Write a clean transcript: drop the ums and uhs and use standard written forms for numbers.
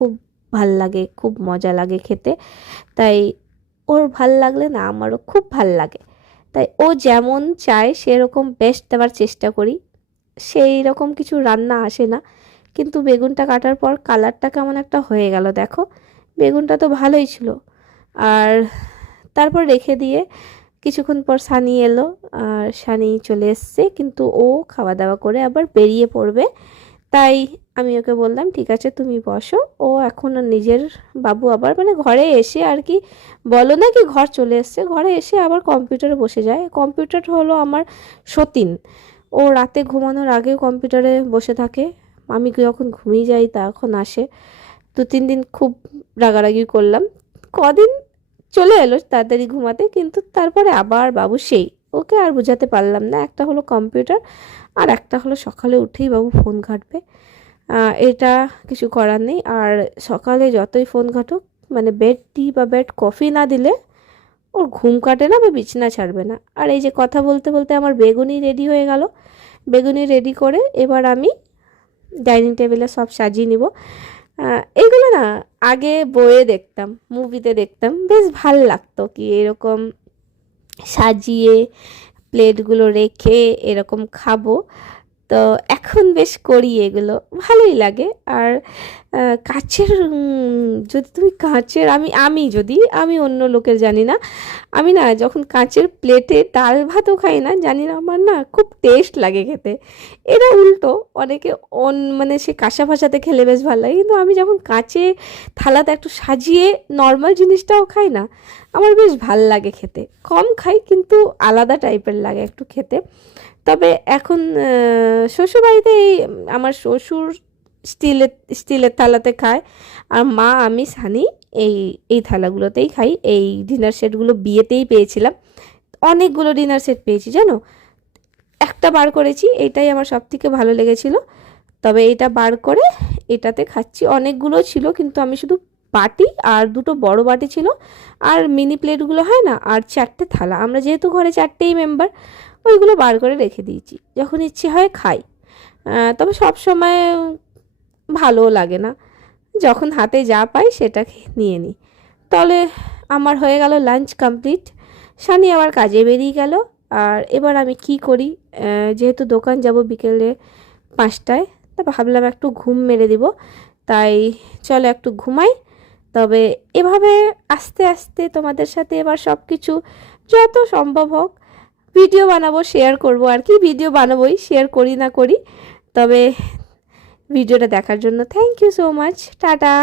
খুব ভাল লাগে, খুব মজা লাগে খেতে। তাই ওর ভাল লাগলে না আমারও খুব ভাল লাগে। তাই ও যেমন চায় সেরকম বেস্ট দেওয়ার চেষ্টা করি। সেই রকম কিছু রান্না আসে না, কিন্তু বেগুনটা কাটার পর কালারটা কেমন একটা হয়ে গেল দেখো। বেগুনটা তো ভালোই ছিল। আর তারপর রেখে দিয়ে কিছুক্ষণ পর সানি এলো। আর সানি চলে এসছে, কিন্তু ও খাওয়া দাওয়া করে আবার বেরিয়ে পড়বে। তাই আমি ওকে বললাম ঠিক আছে তুমি বসো। ও এখন আর নিজের বাবু আবার মানে ঘরে এসে আর কি, বলো না কি ঘর চলে এসছে, ঘরে এসে আবার কম্পিউটারে বসে যায়। কম্পিউটার হলো আমার সতীন। ও রাতে ঘুমানোর আগেও কম্পিউটারে বসে থাকে। আমি যখন ঘুমিয়ে যাই তখন আসে। 2-3 দিন খুব রাগারাগি করলাম, কদিন চলে এলো তাড়াতাড়ি ঘুমাতে, কিন্তু তারপরে আবার বাবু সেই, ওকে আর বোঝাতে পারলাম না। একটা হলো কম্পিউটার, আর একটা হলো সকালে উঠেই বাবু ফোন ঘাঁটবে। এটা কিছু করার নেই। আর সকালে যতই ফোন ঘাঁটুক, মানে বেড টি বা বেড কফি না দিলে ওর ঘুম কাটে না বা বিছানা ছাড়বে না। আর এই যে কথা বলতে বলতে আমার বেগুনি রেডি হয়ে গেল। বেগুনি রেডি করে এবার আমি ডাইনিং টেবিলে সব সাজিয়ে নিব। এইগুলো না আগে বইয়ে দেখতাম, মুভিতে দেখতাম, বেশ ভাল লাগতো কি এরকম সাজিয়ে প্লেটগুলো রেখে এরকম খাবো। তো এখন বেশ করি এগুলো, ভালোই লাগে। আর কাচের যদি তুমি কাচের, আমি অন্য লোকের জানি না, আমি না যখন কাচের প্লেটে ডাল ভাতও খাই না, জানি না আমার না খুব টেস্ট লাগে খেতে। এরা উল্টো, অনেকে মানে সে কাঁসা ভাসাতে খেলে বেশ ভালো লাগে, কিন্তু আমি যখন কাচে থালাতে একটু সাজিয়ে নর্মাল জিনিসটাও খাই না, আমার বেশ ভাল লাগে খেতে। কম খাই কিন্তু আলাদা টাইপের লাগে একটু খেতে। তবে এখন শ্বশুরবাড়িতে আমার শ্বশুর স্টিলের স্টিলের থালাতে খায়, আর মা আমি সানি এই এই থালাগুলোতেই খাই। এই ডিনার সেটগুলো বিয়েতেই পেয়েছিলাম, অনেকগুলো ডিনার সেট পেয়েছি জানো। একটা বার করেছি, এটাই আমার সব থেকে ভালো লেগেছিল। তবে এটা বার করে এটাতে খাচ্ছি। অনেকগুলো ছিল কিন্তু আমি শুধু বাটি আর দুটো বড় বাটি ছিল, আর মিনি প্লেটগুলো হয় না, আর 4টে থালা। আমরা যেহেতু ঘরে 4টেই মেম্বার, ওইগুলো বার করে রেখে দিয়েছি, যখন ইচ্ছে হয় খাই। তবে সব সময় ভালোও লাগে না, যখন হাতে যা পাই সেটা নিয়ে নিই। তাহলে আমার হয়ে গেল লাঞ্চ কমপ্লিট। সানি আবার কাজে বেরিয়ে গেল। আর এবার আমি কি করি, যেহেতু দোকান যাব বিকেলে 5টায়, তা ভাবলাম একটু ঘুম মেরে দিব। তাই চলো একটু ঘুমাই। তবে এভাবে আস্তে আস্তে তোমাদের সাথে এবার সব কিছু যত সম্ভব হোক ভিডিও বানাবো, শেয়ার করব আর কি। ভিডিও বানাবোই, শেয়ার করি না করি। তবে ভিডিওটা দেখার জন্য thank you so much, tata.